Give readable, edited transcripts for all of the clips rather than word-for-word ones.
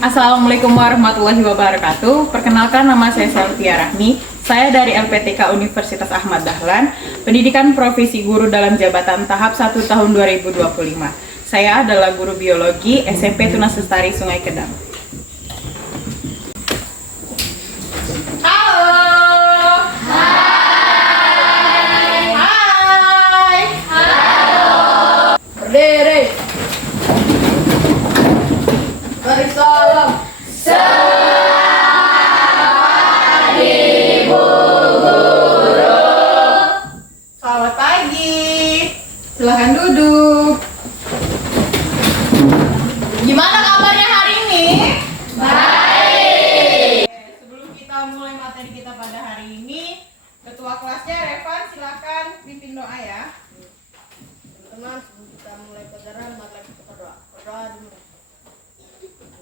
Assalamualaikum warahmatullahi wabarakatuh. Perkenalkan, nama saya Selvia Rahmi. Saya dari LPTK Universitas Ahmad Dahlan, Pendidikan Profesi Guru dalam Jabatan Tahap 1 tahun 2025. Saya adalah guru biologi SMP Tunas Lestari Sungai Kedang. Halo. Hai. Halo. Berdiri. Beri salam. Selamat Ibu Guru. Selamat pagi. Silahkan duduk. Gimana kabarnya hari ini? Baik. Sebelum kita mulai materi kita pada hari ini, Ketua kelasnya Revan, silakan pimpin doa ya. Teman-teman, sebelum kita mulai pelajaran, mari kita berdoa. Berdoa dulu.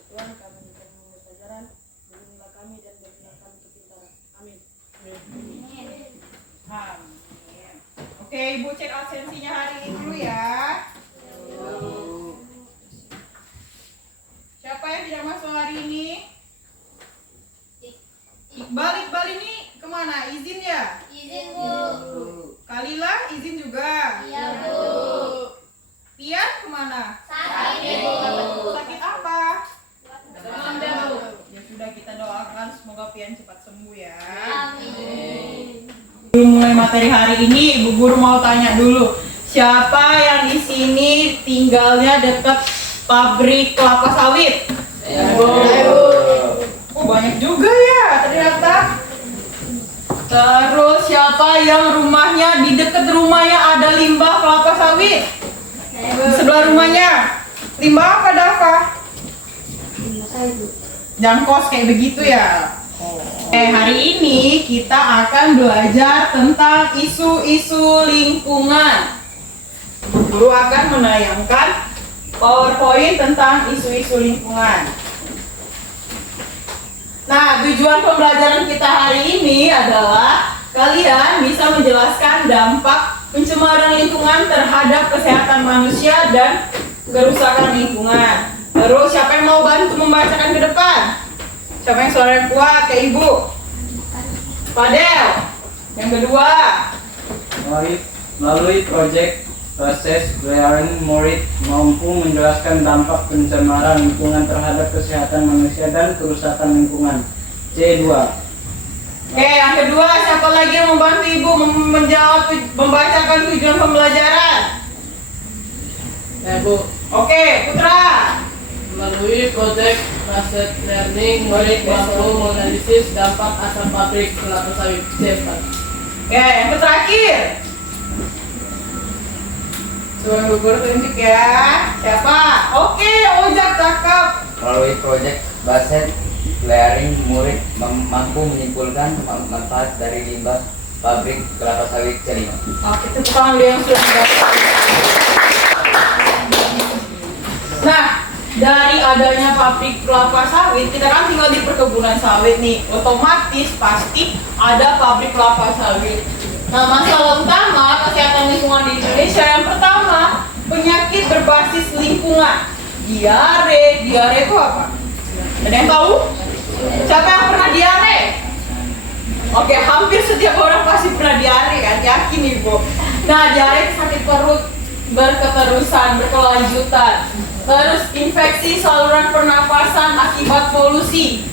Tuhan, kami minta memulai pelajaran, bimbinglah kami dan berilah kami kepintaran. Amin. Amin. Oke, Ibu cek absensinya hari ini dulu ya. Siapa yang tidak masuk hari ini? Iqbal ini kemana? Izin ya? Izin, Bu. Kalila izin juga? Iya, Bu. Pian kemana? Sakit, Bu. Sakit apa? Demam, Bu. Ya sudah, kita doakan semoga Pian cepat sembuh ya. Amin. Sebelum mulai materi hari ini, Ibu Guru mau tanya dulu, siapa yang di sini tinggalnya dekat pabrik kelapa sawit? Oh, banyak juga ya ternyata. Terus siapa yang rumahnya di dekat rumahnya ada limbah kelapa sawit? Di sebelah rumahnya limbah apa, Dafa? Jangkos kayak begitu ya. Hari ini kita akan belajar tentang isu-isu lingkungan. Guru akan menayangkan PowerPoint tentang isu-isu lingkungan. Nah, tujuan pembelajaran kita hari ini adalah kalian bisa menjelaskan dampak pencemaran lingkungan terhadap kesehatan manusia dan kerusakan lingkungan. Terus siapa yang mau bantu membacakan ke depan? Siapa yang suara yang kuat? Kayak Ibu Fadel. Yang kedua, melalui proyek proses Learning Murid mampu menjelaskan dampak pencemaran lingkungan terhadap kesehatan manusia dan kerusakan lingkungan. C2. Oke, yang kedua, siapa lagi yang membantu Ibu membacakan tujuan pembelajaran? Ya, Bu. Oke, Putra. Melalui proyek proses learning, murid mampu menganalisis dampak asap pabrik kelapa sawit. C4. Oke, yang terakhir. Coba Ibu Guru tunjuk ya. Siapa? Oke, Ojak cakep. Melalui proyek Baset Learning, murid mampu menyimpulkan manfaat dari limbah pabrik kelapa sawit C5. Oke, tepuk tangan dulu yang sudah mendapat. Nah, dari adanya pabrik kelapa sawit, kita kan tinggal di perkebunan sawit nih, otomatis pasti ada pabrik kelapa sawit. Nah, masalah utama kesehatan lingkungan di Indonesia yang pertama, penyakit berbasis lingkungan. Diare itu apa? Ada yang tahu? Siapa yang pernah diare? Oke, hampir setiap orang pasti pernah diare kan, yakin Ibu. Nah, diare itu sakit perut berketerusan, berkelanjutan. Terus infeksi saluran pernapasan akibat polusi.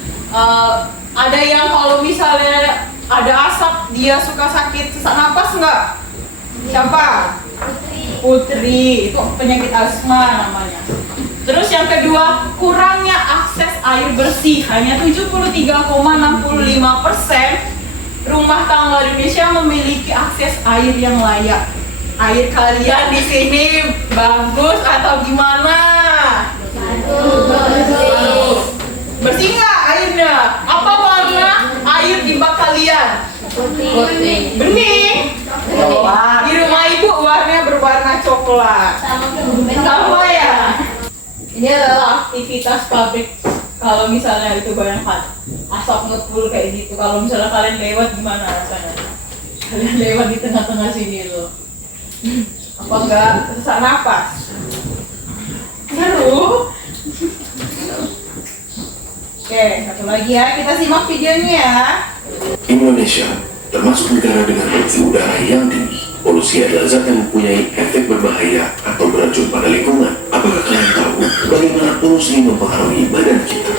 Ada yang kalau misalnya ada asap dia suka sakit sesak napas enggak? Siapa? Putri. Itu penyakit asma namanya. Terus yang kedua, kurangnya akses air bersih. Hanya 73,65% rumah tangga Indonesia memiliki akses air yang layak. Air kalian di sini bagus atau gimana? Bagus. Bersih nggak airnya? Apa warna air di bak kalian? Putih. Bening. Di rumah Ibu warnanya berwarna coklat. Sama ya. Ini adalah aktivitas pabrik. Kalau misalnya itu bayangkan asap ngepul kayak gitu. Kalau misalnya kalian lewat gimana rasanya? Kalian lewat di tengah-tengah sini loh. Apa enggak sesak napas? Seru. Oke, satu lagi ya. Kita simak videonya ya. Indonesia termasuk negara dengan polusi udara yang tinggi. Polusi adalah zat yang mempunyai efek berbahaya atau beracun pada lingkungan. Apakah kalian tahu bagaimana polusi mempengaruhi badan kita?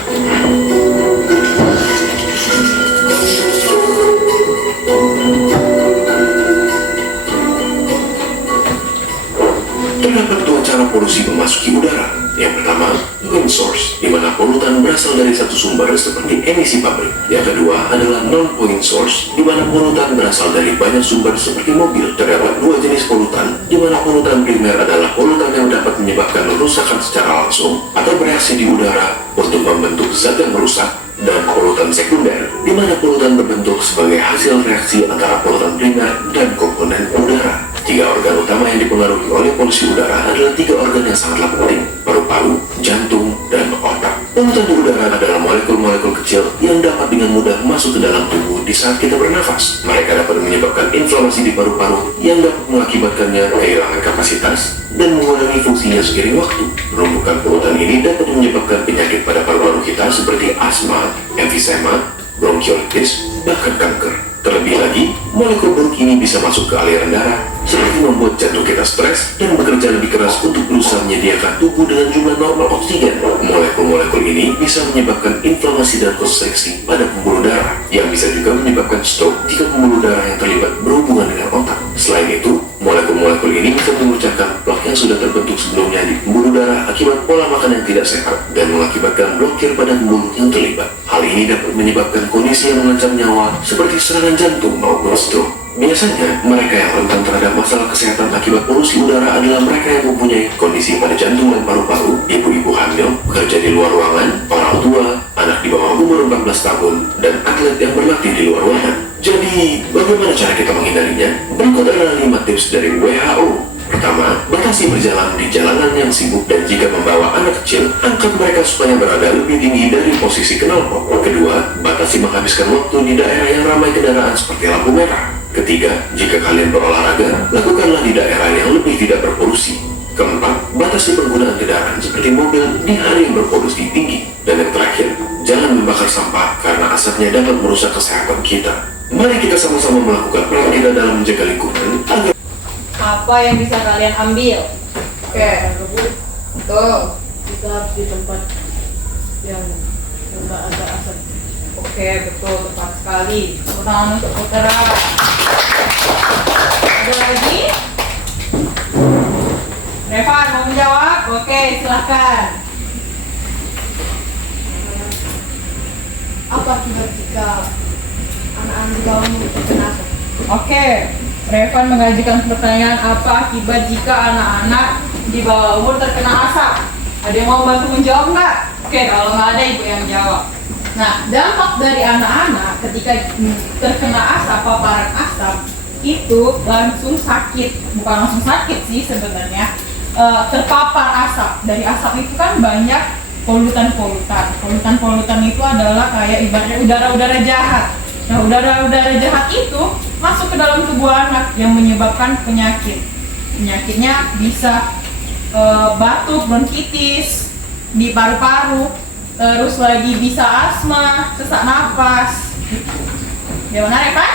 Terdapat dua cara polusi memasuki udara. Yang pertama, wind source, di mana polutan berasal dari satu sumber seperti emisi pabrik. Yang kedua adalah non-point source, di mana polutan berasal dari banyak sumber seperti mobil. Terdapat dua jenis polutan, di mana polutan primer adalah polutan yang dapat menyebabkan kerusakan secara langsung atau bereaksi di udara untuk membentuk zat yang merusak, dan polutan sekunder, di mana polutan berbentuk sebagai hasil reaksi antara polutan primer dan komponen udara. Tiga organ utama yang dipengaruhi oleh polusi udara adalah tiga organ yang sangatlah penting: paru-paru, jantung, dan otak. Polutan di udara adalah molekul-molekul kecil yang dapat dengan mudah masuk ke dalam tubuh di saat kita bernafas. Mereka dapat menyebabkan inflamasi di paru-paru yang dapat mengakibatkannya kehilangan kapasitas dan mengurangi fungsinya seiring waktu. Penumpukan polutan ini dapat menyebabkan penyakit pada paru-paru kita seperti asma, emfisema, bronkiolitis, bahkan kanker. Terlebih lagi, molekul buruk ini bisa masuk ke aliran darah, seperti membuat jantung kita stres dan bekerja lebih keras untuk berusaha menyediakan tubuh dengan jumlah normal oksigen. Molekul-molekul ini bisa menyebabkan inflamasi dan konstriksi pada pembuluh darah, yang bisa juga menyebabkan stroke jika pembuluh darah yang terlibat berhubungan dengan otak. Selain itu, molekul-molekul ini bisa memecahkan plak yang sudah terbentuk sebelumnya di pembuluh darah akibat pola makan yang tidak sehat dan mengakibatkan blokir pada pembuluh yang terlibat. Hal ini dapat menyebabkan kondisi yang mengancam nyawa seperti serangan jantung maupun stroke. Biasanya, mereka yang rentan terhadap masalah kesehatan akibat polusi udara adalah mereka yang mempunyai kondisi pada jantung dan paru-paru, ibu-ibu hamil, bekerja di luar ruangan, orang tua, anak di bawah umur 14 tahun, dan atlet yang berlatih di luar ruangan. Jadi, bagaimana cara kita menghindarinya? Berikut adalah 5 tips dari WHO. Pertama, batasi berjalan di jalanan yang sibuk dan jika membawa anak kecil, angkat mereka supaya berada lebih tinggi dari posisi knalpot. Kedua, batasi menghabiskan waktu di daerah yang ramai kendaraan seperti lampu merah. Ketiga, jika kalian berolahraga, lakukanlah di daerah yang lebih tidak berpolusi. Keempat, batasi penggunaan kendaraan seperti mobil di hari yang berpolusi tinggi. Dan yang terakhir, jangan membakar sampah karena asapnya dapat merusak kesehatan kita. Mari kita sama-sama melakukan peran kita dalam menjaga lingkungan agar Apa yang bisa kalian ambil? Oke. Tuh. Kita harus di tempat yang nggak ada asap. Oke, betul, tepat sekali. Tepuk tangan untuk Putera. Ada lagi? Revan mau menjawab? Oke, silahkan. Apa akibat jika anak-anak di bawah umur terkena asap? Oke, Revan mengajukan pertanyaan apa akibat jika anak-anak di bawah umur terkena asap? Ada yang mau bantu menjawab nggak? Oke, kalau nggak ada ibu yang jawab. Nah, dampak dari anak-anak ketika terkena asap, paparan asap, itu langsung sakit. Bukan langsung sakit sih sebenarnya. Terpapar asap. Dari asap itu kan banyak polutan-polutan. Polutan-polutan itu adalah kayak ibaratnya udara-udara jahat. Nah, udara-udara jahat itu masuk ke dalam tubuh anak yang menyebabkan penyakit. Penyakitnya bisa batuk, bronkitis, di paru-paru, terus lagi bisa asma, sesak napas. Gimana Revan?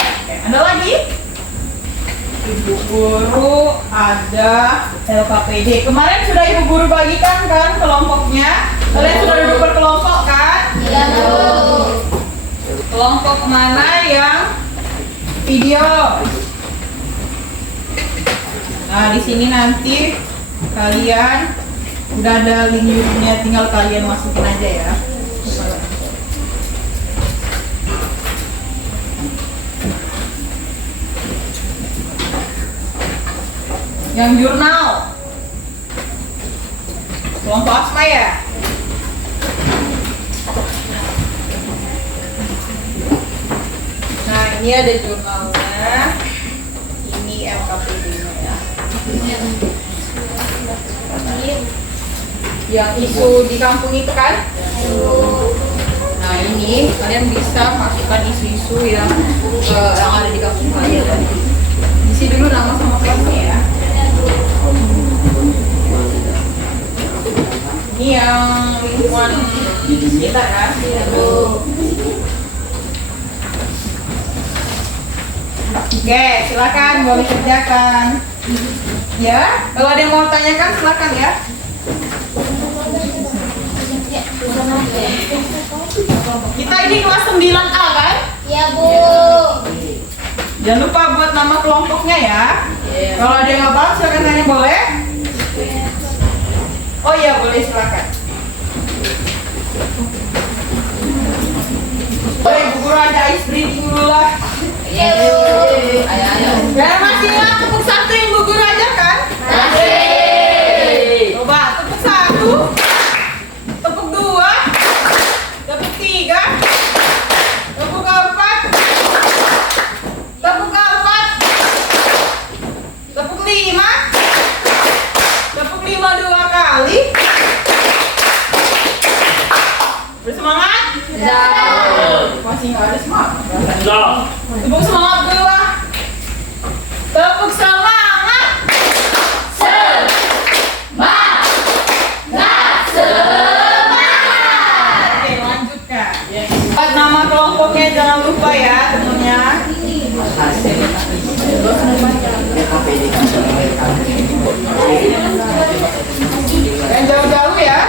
Oke, ada lagi? Ibu guru ada LKPD. Kemarin sudah ibu guru bagikan kan kelompoknya? Kalian sudah duduk berkelompok kan? Iya, Bu. Kelompok mana yang video? Nah, di sini nanti kalian udah ada link YouTube-nya, tinggal kalian masukin aja ya. Yang jurnal kelompok asma ya. Nah, ini ada jurnalnya, ini LKPD-nya ya. Yang isu di kampung itu kan? Nah, ini kalian bisa masukkan isu-isu yang ada di kampung kalian. Isi dulu nama sama kelasnya ya. Ini yang lingkungan kita kan? Oke, silakan boleh kerjakan. Ya, kalau ada yang mau tanyakan silakan ya. Kita ini kelas 9A kan? Ya, Bu. Jangan lupa buat nama kelompoknya ya. Kalau ada yang hafal silakan tanya boleh. Oh iya boleh silakan. Boleh Bu Guru ada ice breathing dulu lah. Ya, Bu. Ayo. Dan masih ingat tepuk satu yang Bu Guru ajarkan? Coba tepuk satu, tepuk dua, tepuk tiga, tepuk keempat, tepuk keempat, tepuk lima, tepuk lima 2 kali. Bersemangat? Masih nggak ada semangat. Tepuk semangat dulu lah. Tepuk semangat. Oke, lanjutkan. Buat nama kelompoknya jangan lupa ya temennya. Yang jauh-jauh ya.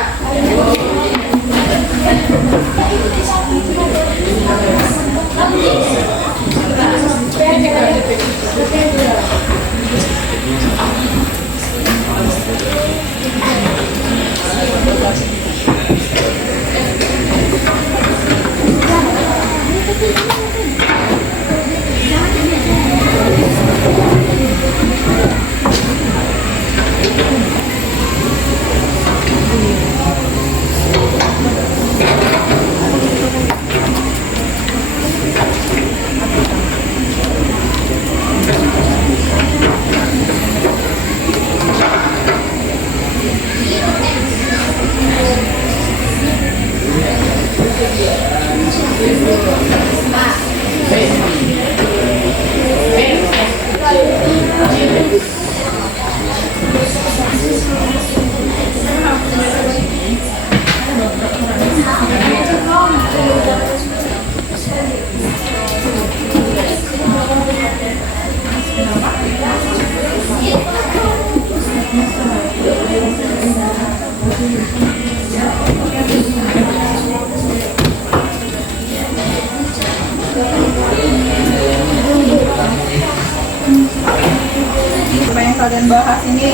Apa yang kalian bahas ini?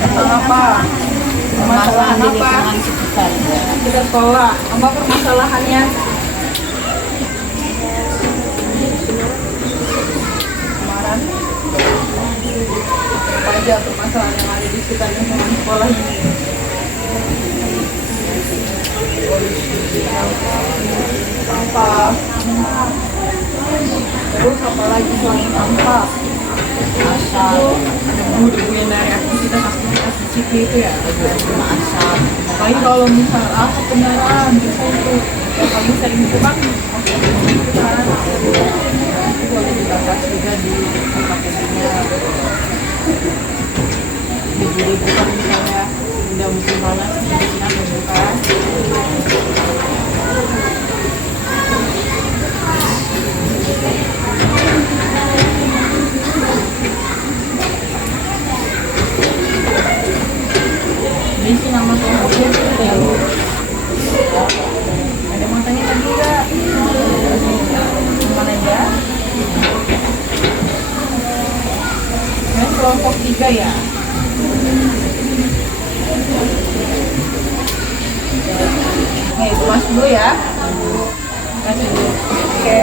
Tentang apa? Permasalahan apa? Kita sekolah. Apa permasalahannya? Kemarin apa aja permasalahan yang ada di sekitar lingkungan sekolah ini? Sampah. Terus apa lagi selain sampah? Asal ada debu yang dari aktivitas di situ itu ya. Asal. Apalagi kalau misal asap kendaraan bisa itu yang paling sering itu kan itu boleh dibahas juga di KPD-nya. Debu-debu kan misalnya udah musim panas di sini ada buka. Ini sih nama kelompoknya itu. Ada mau tanya lagi nggak? Mana aja? Ini kelompok 3 ya. Oke, itu mas dulu ya. Kasih dulu. Oke.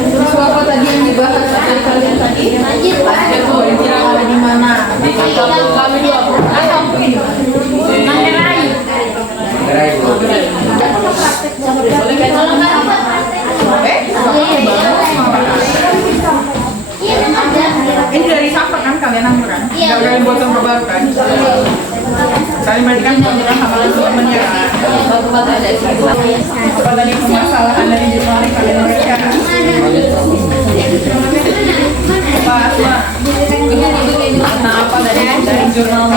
Terus apa tadi yang dibahas dari kalian tadi? Ada di mana? Kami dua. Manggarai. Ini dari siapa kan kalian ambil kan? Iya. Kalian buat yang baru kan? Kalian berarti kan buat hamalan temennya kan? Apa tadi permasalahan dari jurnal yang kalian baca? bahas tentang apa dari jurnal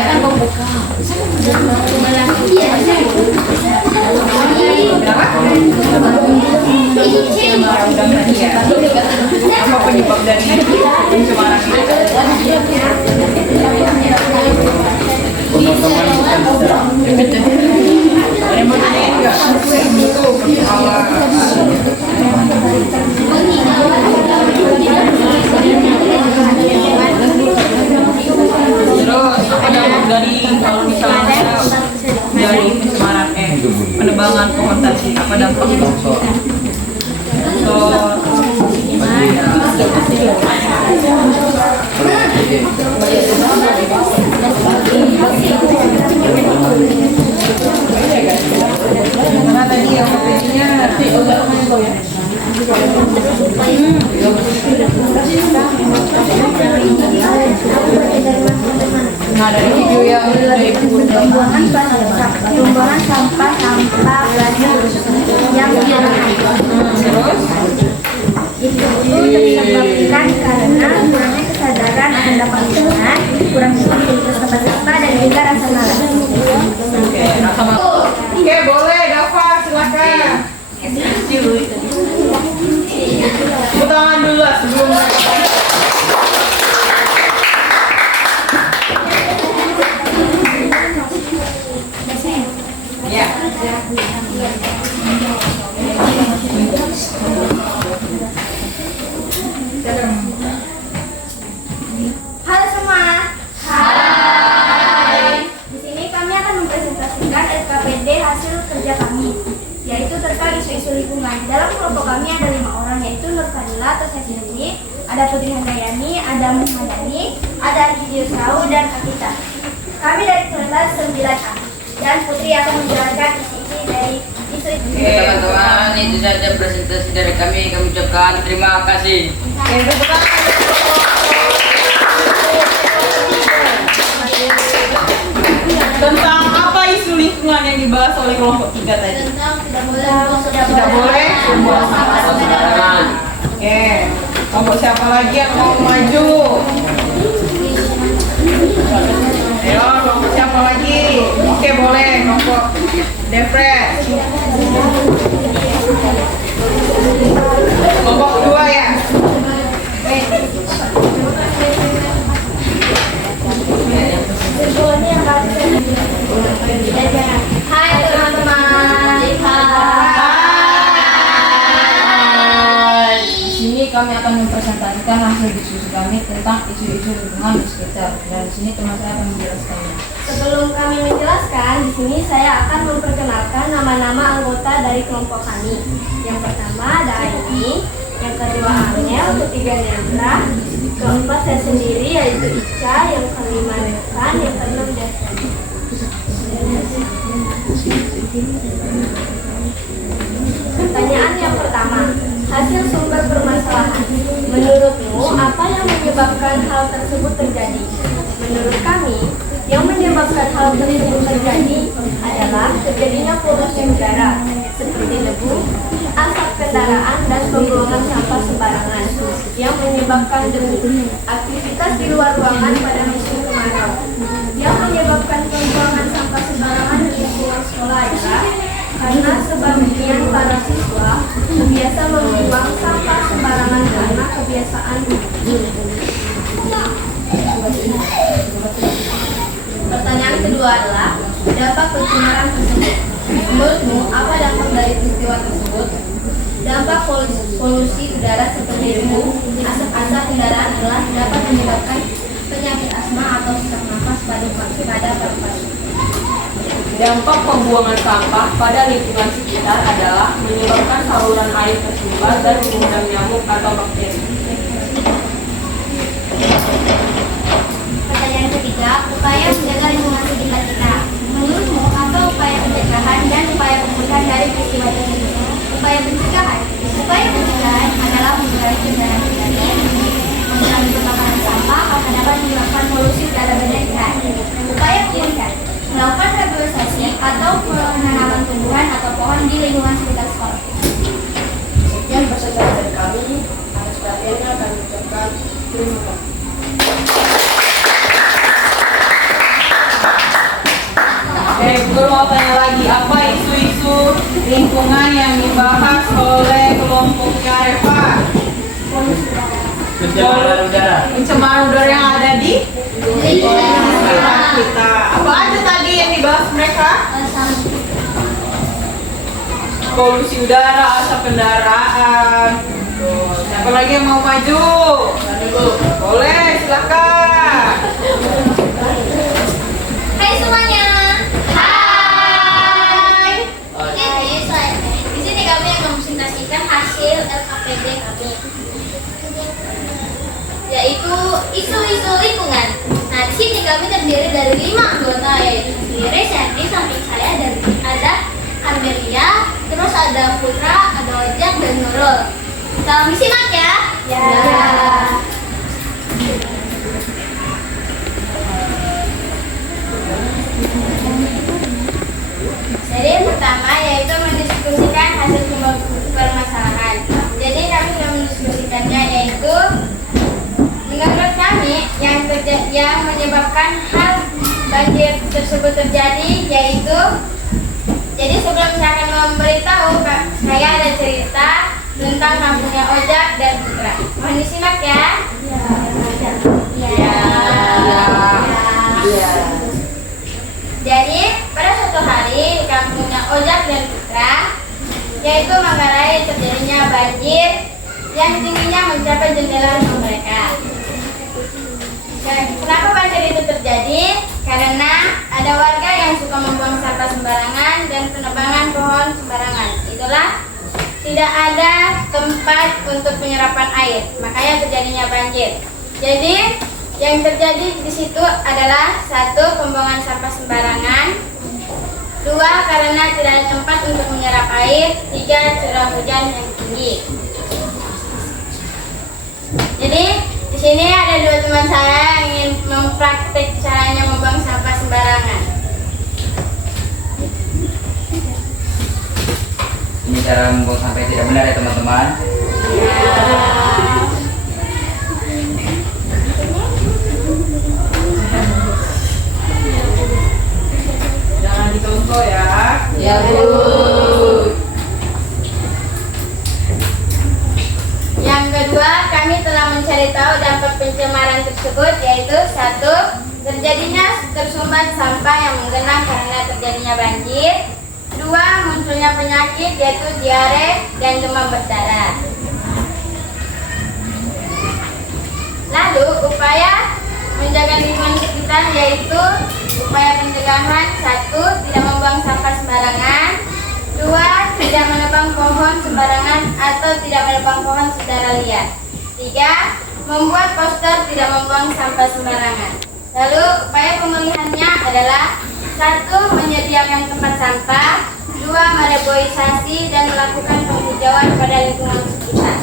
apa penyebab dari pencemaran itu? Pemotongan bukan secara Ada yang mau tanyain nggak? Itu awal. Terus apa dampak dari kalau misalnya dari pencemaran penebangan pohon tadi apa dampaknya? So, karena tadi yang pentingnya nah dari video yang dari pembuangan sampah plastik yang terus itu disebabkan karena kurangnya kesadaran akan dampak lingkungan, kurangnya aktivitas tempat sampah dan juga rasa malas. oke rasa malu oke boleh Dava silakan tepuk tangan dulu lah sebelum ya Halo semua. Hai. Di sini kami akan mempresentasikan LKPD hasil kerja kami, yaitu terkait isu-isu lingkungan. Dalam kelompok kami ada 5 orang, yaitu Nur Kadila atau saya sendiri, ada Putri Handayani, ada Muhammadani, ada Arkidius Rau, dan Akita. Kami dari kelas 9A, dan Putri akan menjelaskan isi-isi dari isu-isu. Oke teman-teman, itu saja presentasi dari kami. Kami ucapkan terima kasih. oke tepuk tangan tentang apa isu lingkungan yang dibahas oleh kelompok 3 tadi? Tidak boleh membuang sampah sembarangan. Oke, kelompok siapa lagi yang mau maju? Ayo, kelompok siapa lagi? Oke, boleh kelompok Defres. Kelompok kedua ya. Hai teman-teman. Di sini kami akan mempresentasikan hasil diskusi kami tentang isu-isu lingkungan di sekitar. Dan di sini teman saya akan menjelaskannya. Sebelum kami menjelaskan, di sini saya akan memperkenalkan nama-nama anggota dari kelompok kami. Yang pertama ada Aini, yang kedua Amel, ketiga Nendra, keempat saya sendiri yaitu Ica, yang kelima Rekan, yang keenam Devon. Pertanyaan yang pertama, hasil sumber permasalahan. Menurutmu, apa yang menyebabkan hal tersebut terjadi? Menurut kami, yang menyebabkan hal tersebut terjadi adalah terjadinya polusi udara, seperti debu, asap kendaraan, dan pembuangan sampah sembarangan yang menyebabkan debu. Aktivitas di luar ruangan pada musim kemarau yang menyebabkan pembuangan sampah sembarangan di lingkungan sekolah adalah karena sebagian para siswa terbiasa membuang sampah sembarangan karena kebiasaan. Pertanyaan kedua adalah dampak pencemaran tersebut. Menurutmu, apa dampak dari peristiwa tersebut? Dampak polusi udara seperti debu, asap kendaraan adalah dapat menyebabkan penyakit asma atau sesak nafas pada paru-paru. Dampak pembuangan sampah pada lingkungan sekitar adalah menyebabkan saluran air tersumbat dan mengundang nyamuk atau bakteri. Pertanyaan ketiga, upaya menjaga lingkungan sekitar kita. Menurutmu, apa upaya pencegahan dan upaya pencegahan dari peristiwa tersebut? Upaya pencegahan adalah mengurangi kendaraan pribadi, mengurangi pembakaran sampah karena dapat menyebabkan polusi udara berlebihan. Upaya pemulihan, melakukan reboisasi atau penanaman tumbuhan atau pohon di lingkungan sekitar sekolah. Sekian presentasi dari kami. Atas perhatiannya kami ucapkan terima kasih. Guru mau tanya lagi, apa isu-isu lingkungan yang dibahas oleh kelompoknya Reva? Pencemaran udara. Pencemaran udara yang ada di sekitar kita. Apa aja tadi yang dibahas mereka? Polusi udara, asap kendaraan. Tuh, siapa lagi yang mau maju? Boleh, silakan. Hai semuanya. Hai. Jadi di sini kami akan mempresentasikan hasil LKPD kami, yaitu isu-isu lingkungan. Nah, di sini kami terdiri dari 5 anggota, yaitu sendiri Sandy, samping saya ada Amelia, terus ada Putra, ada Ojek dan Nurul. Salam disimak ya. Ya. Jadi yang pertama yaitu mendiskusikan hasil permasalahan. Jadi kami akan mendiskusikannya, yaitu menurut kami yang menyebabkan hal banjir tersebut terjadi, yaitu jadi sebelum saya akan memberitahu, saya ada cerita tentang kampungnya Ojak dan Putra. Mohon disimak ya. Jadi pada suatu hari di kampungnya Ojak dan Putra, yaitu Manggarai, terjadinya banjir yang tingginya mencapai jendela rumah mereka. Kenapa banjir itu terjadi? Karena ada warga yang suka membuang sampah sembarangan dan penebangan pohon sembarangan. Itulah tidak ada tempat untuk penyerapan air, makanya terjadinya banjir. Jadi yang terjadi di situ adalah 1. Pembuangan sampah sembarangan, 2. Karena tidak ada tempat untuk menyerap air, 3. Curah hujan yang tinggi. Jadi di sini ada 2 teman saya yang ingin mempraktek caranya membuang sampah sembarangan. Ini cara membuang sampah yang tidak benar ya teman-teman. Jangan dicontoh ya. Ya Bu. Yang kedua, kami telah mencari tahu dampak pencemaran tersebut, yaitu 1. Terjadinya tersumbat sampah yang menggenang karena terjadinya banjir, 2. Munculnya penyakit yaitu diare dan demam berdarah. Lalu upaya menjaga lingkungan sekitar, yaitu upaya pencegahan: 1. Tidak membuang sampah sembarangan, 2. Tidak menebang pohon sembarangan atau tidak menebang pohon secara liar, 3. Membuat poster tidak membuang sampah sembarangan. Lalu upaya pemulihannya adalah: 1. Menyediakan tempat sampah, 2. Mereboisasi dan melakukan penghijauan pada lingkungan sekitar.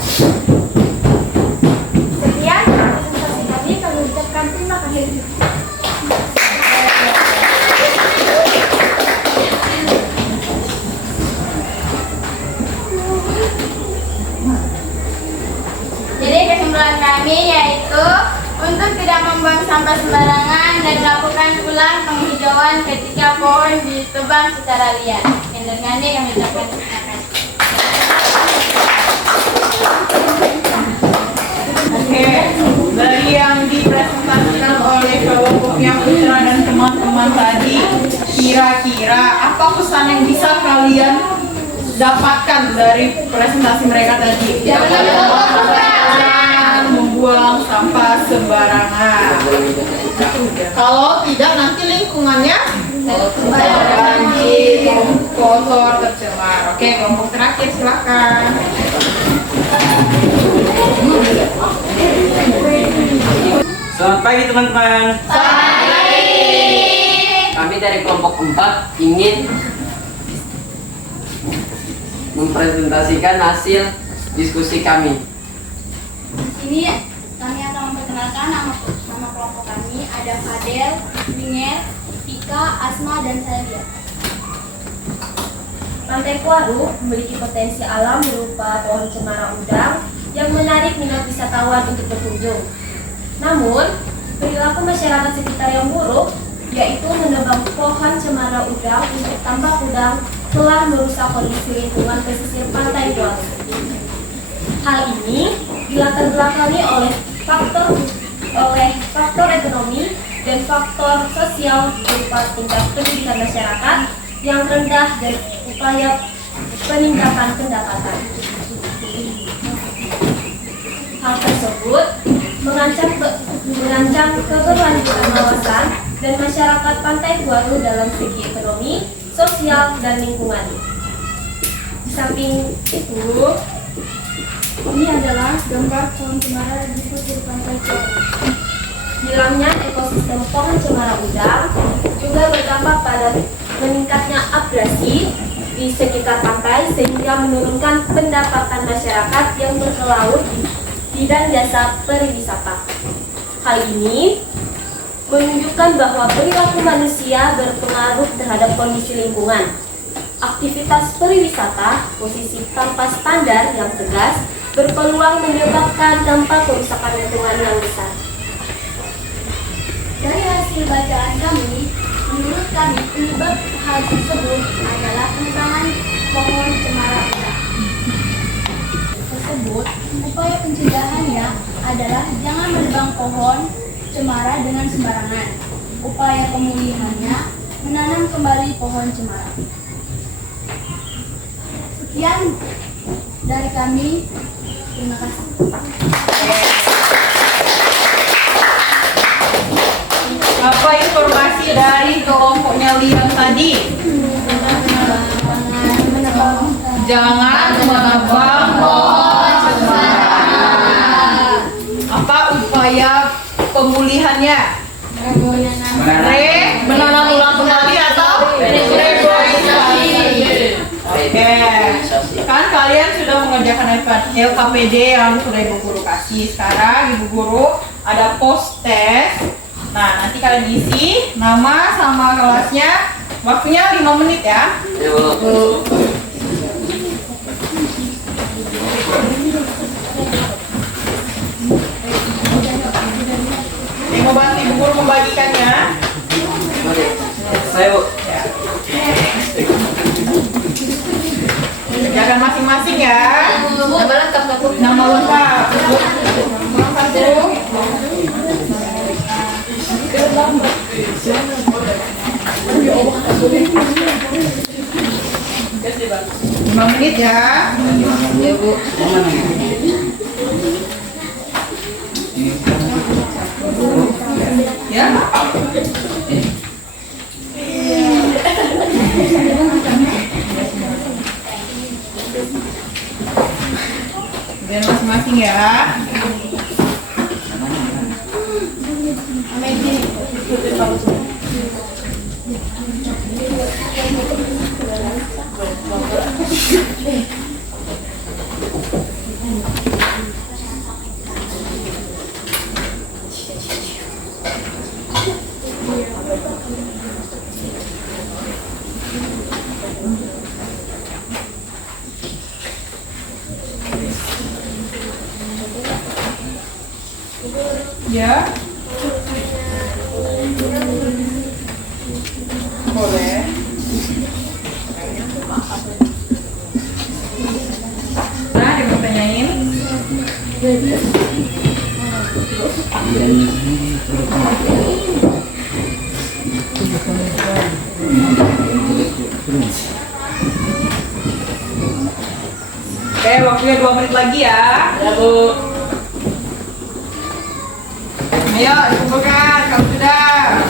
Sekian presentasi kami ucapkan terima kasih. Jadi kesimpulan kami yaitu untuk tidak membuang sampah sembarangan dan melakukan ulang penghijauan ketika pohon ditebang secara liar. Dan dengan ini kami ucapkan terima kasih. Oke, dari yang dipresentasikan oleh kelompoknya Putra dan teman-teman tadi, kira-kira apa pesan yang bisa kalian dapatkan dari presentasi mereka tadi? Jangan membuang sampah sembarangan. Kalau tidak nanti lingkungannya banjir, kotor, tercemar. Oke, kelompok terakhir silakan. Selamat pagi teman-teman. Kami dari kelompok 4 ingin mempresentasikan hasil diskusi kami. Di sini kami akan memperkenalkan nama kelompok kami. Ada Fadel, Binger, Tika, Asma, dan saya. Pantai Kuaru memiliki potensi alam berupa pohon cemara udang yang menarik minat wisatawan untuk berkunjung. Namun, perilaku masyarakat sekitar yang buruk, yaitu menebang pohon cemara udang untuk tambak udang telah merusak kondisi lingkungan pesisir pantai Guaru. Hal ini dilatar belakangi oleh faktor ekonomi dan faktor sosial berupa tingkat pendidikan masyarakat yang rendah dan upaya peningkatan pendapatan. Hal tersebut mengancam keberlanjutan kawasan dan masyarakat pantai Guaru dalam segi ekonomi, sosial, dan lingkungan. Di samping itu, ini adalah gambar pohon cemara di pesisir pantai Guaru. Hilangnya ekosistem pohon cemara udang juga berdampak pada meningkatnya abrasi di sekitar pantai sehingga menurunkan pendapatan masyarakat yang berkelaut di bidang jasa pariwisata. Hal ini menunjukkan bahwa perilaku manusia berpengaruh terhadap kondisi lingkungan. Aktivitas pariwisata, posisi tanpa standar yang tegas, berpeluang menyebabkan dampak kerusakan lingkungan yang besar. Dari hasil bacaan kami, menurut kami penyebab hal tersebut adalah penebangan pohon cemara udang. Tersebut, upaya pencegahannya adalah jangan menebang pohon cemara dengan sembarangan. Upaya pemulihannya menanam kembali pohon cemara. Sekian dari kami. Terima kasih. Apa informasi dari kelompoknya Liam tadi? Jangan menebang pohon cemara. Apa upaya pemulihannya? Menanam ulang kembali atau reboisasi? Oke, kan kalian sudah mengerjakan LKPD yang sudah Ibu Guru kasih. Sekarang Ibu Guru ada post test. Nah, nanti kalian isi nama sama kelasnya. Waktunya 5 menit ya. Yang mau bantu Ibu Guru membagikannya? Saya, Bu. Kerjakan masing-masing ya. Nama lengkap Kak. Nama lengkap. Nomor 1. 5 menit ya. Ya, Bu. Ya. Biar masing-masing ya. Ya. Boleh. Nah, ada yang mau tanyain? Oke, waktunya 2 menit lagi ya. Ya, Bu. Ayo, dikumpulkan kalau sudah.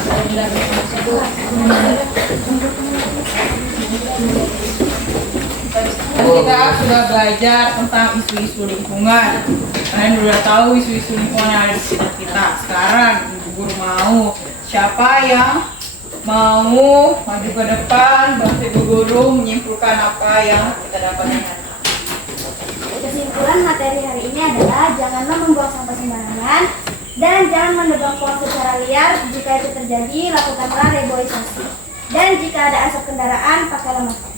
Kita sudah belajar tentang isu-isu lingkungan. Kalian sudah tahu isu-isu lingkungan yang ada di sekitar kita. Sekarang Ibu Guru mau siapa yang mau maju ke depan bantu Ibu Guru menyimpulkan apa yang kita dapatkan. Kesimpulan materi hari ini adalah janganlah membuang sampah sembarangan dan jangan menebang pohon secara liar. Jika itu terjadi, lakukanlah reboisasi. Dan jika ada asap kendaraan, pakailah masker.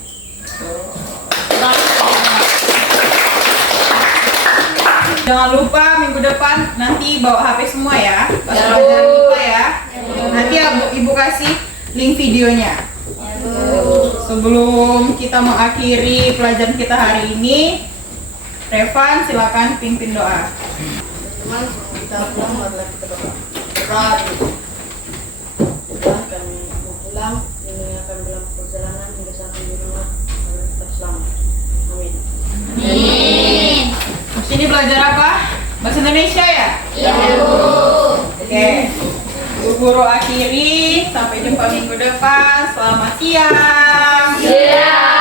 Jangan lupa minggu depan nanti bawa HP semua ya. Pas pelajaran kita ya. Nanti Ibu kasih link videonya. Sebelum kita mengakhiri pelajaran kita hari ini, Revan silakan pimpin doa. Teman-teman, sebelum kita pulang, marilah kita berdoa. Berdoa dulu. Tuhan, kami mau pulang, lindungi kami dalam perjalanan hingga sampai di rumah, agar tetap selamat. Amin. Ini belajar apa? Bahasa Indonesia ya? Iya, Bu. Oke. Bu Guru akhiri, sampai jumpa minggu depan. Selamat siang. Iya.